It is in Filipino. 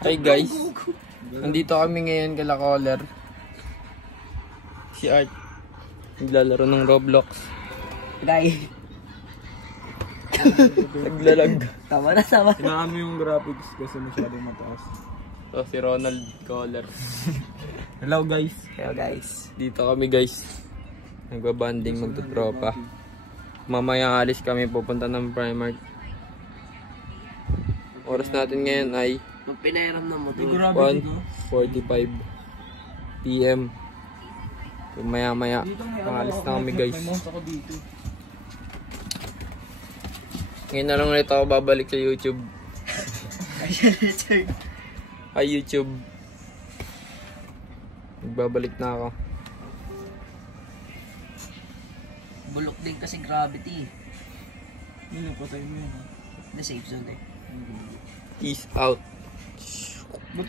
Hi guys, nandito kami ngayon kala Caller. Si Art naglalaro ng Roblox. Guys, Naglalag. tama na, tama na. Hinaan mo yung graphics kasi masyadong mataas. So si Ronald Caller. Hello guys. Hello guys. Dito kami guys. Nagbabanding magtutropa. Mamaya alis kami pupunta ng Primark. Oras natin ngayon ay Nung pinairam ng motor. 1:45 PM. So maya maya alis na kami guys. May mouse ako dito. Ngayon na lang ulit ako babalik sa YouTube. Hi YouTube. Nagbabalik na ako. Bulok din kasi gravity. Yun, napatay mo yun. Na safe zone eh. Peace out. Ba't